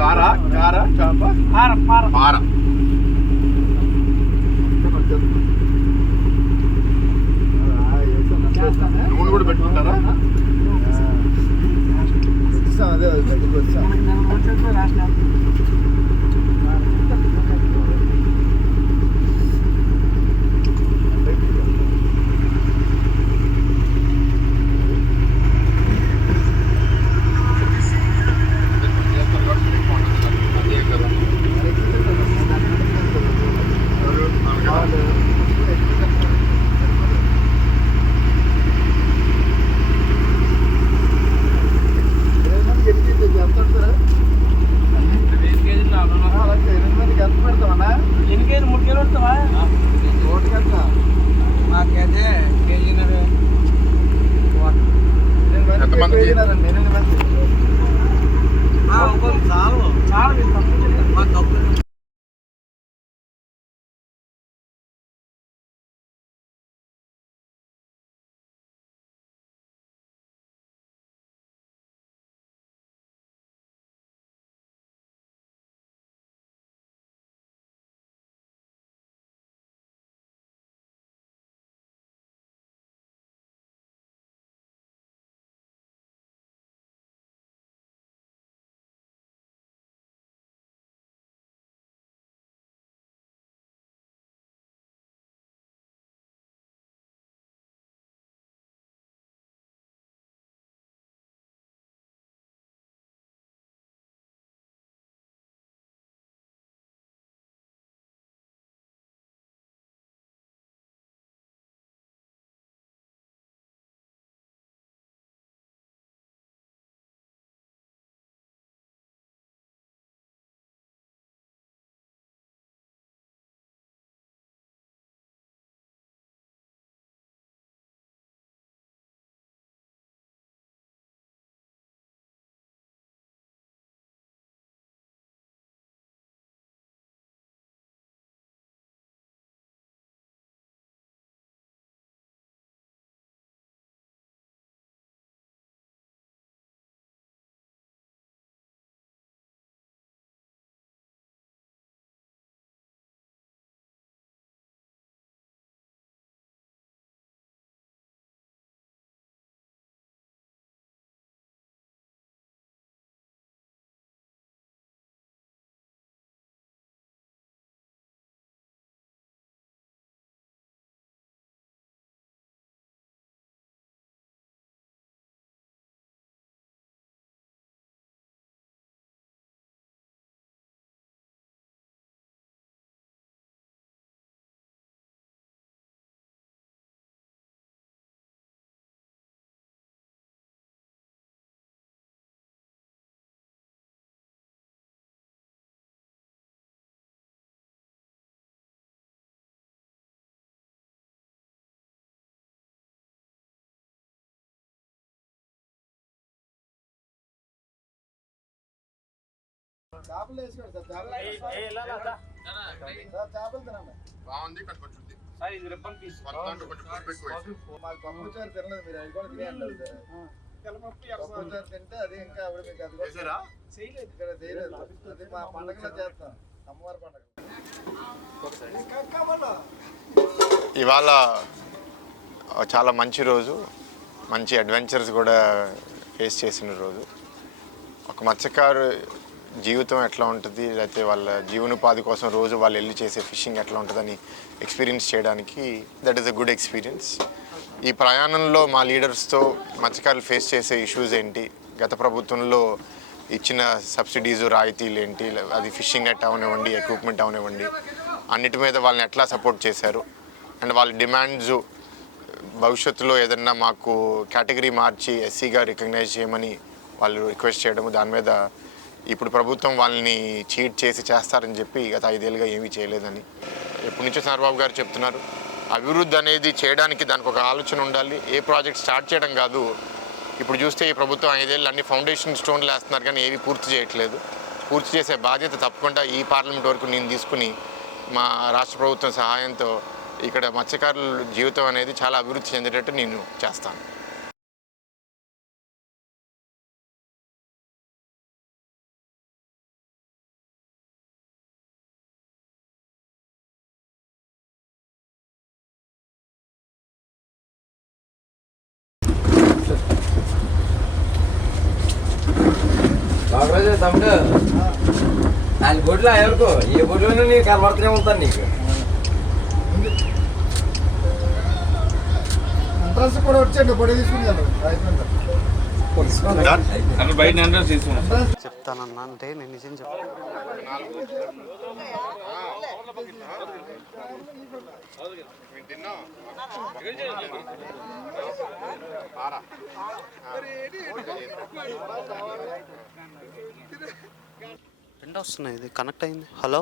కారా కారా చేప పార నూనె కూడా పెట్టుకుంటారా? అదే దగ్గరికి వచ్చా. చేపలు వేసుకోండి సార్. చేపలు తినండి. బాగుంది. కొంచెం మాకు పప్పుచారు తినలేదు మీరు, అది కూడా తినేయండి సార్. పప్పుచారు తింటే అది ఇంకా ఆవిడ మీకు అది కూడా ఇక్కడ చేయలేదు. అది మా పండుగలో చేస్తాం, అమ్మవారి పండుగ. ఇవాళ చాలా మంచి రోజు, మంచి అడ్వెంచర్స్ కూడా ఫేస్ చేసిన రోజు. ఒక మత్స్యకారు జీవితం ఎట్లా ఉంటుంది, లేకపోతే వాళ్ళ జీవనోపాధి కోసం రోజు వాళ్ళు వెళ్ళి చేసే ఫిషింగ్ ఎట్లా ఉంటుందని ఎక్స్పీరియన్స్ చేయడానికి that is a good experience. ఈ ప్రయాణంలో మా లీడర్స్తో మత్స్యకారులు ఫేస్ చేసే ఇష్యూస్ ఏంటి, గత ప్రభుత్వంలో ఇచ్చిన సబ్సిడీస్ రాయితీలు ఏంటి, అది ఫిషింగ్ నెట్ అవనివ్వండి, ఎక్విప్మెంట్ అవనివ్వండి, అన్నిటి మీద వాళ్ళని ఎట్లా సపోర్ట్ చేశారు, అండ్ వాళ్ళ డిమాండ్స్ భవిష్యత్తులో ఏదన్నా మాకు కేటగిరీ మార్చి ఎస్సీగా రికగ్నైజ్ చేయమని వాళ్ళు రిక్వెస్ట్ చేయడము, దాని మీద ఇప్పుడు ప్రభుత్వం వాళ్ళని చీట్ చేసి చేస్తారని చెప్పి గత 5 ఏళ్ళుగా ఏమీ చేయలేదని ఎప్పటి నుంచో చంద్రబాబు గారు చెప్తున్నారు. అభివృద్ధి అనేది చేయడానికి దానికి ఒక ఆలోచన ఉండాలి, ఏ ప్రాజెక్ట్ స్టార్ట్ చేయడం కాదు. ఇప్పుడు చూస్తే ఈ ప్రభుత్వం 5 ఏళ్ళు అన్ని ఫౌండేషన్ స్టోన్లు వేస్తున్నారు కానీ ఏవి పూర్తి చేయట్లేదు. పూర్తి చేసే బాధ్యత తప్పకుండా ఈ పార్లమెంట్ వరకు నేను తీసుకుని మా రాష్ట్ర ప్రభుత్వం సహాయంతో ఇక్కడ మత్స్యకారుల జీవితం అనేది చాలా అభివృద్ధి చెందేటట్టు నేను చేస్తాను. బాబురాజు తమ్ముడు ఆయన బొడ్లో ఎవరికో ఏ బొడ్లోనూ నీకు కనబడుతూనే ఉంటాను నీకు. ఎంట్రన్స్ కూడా వచ్చాడు పొడి తీసుకుని బయట ఎంట్రన్స్ తీసుకున్నా చెప్తానన్నా అంటే నేను నిజం చెప్తాను. రెండు వస్తున్నాయి, ఇది కనెక్ట్ అయింది. హలో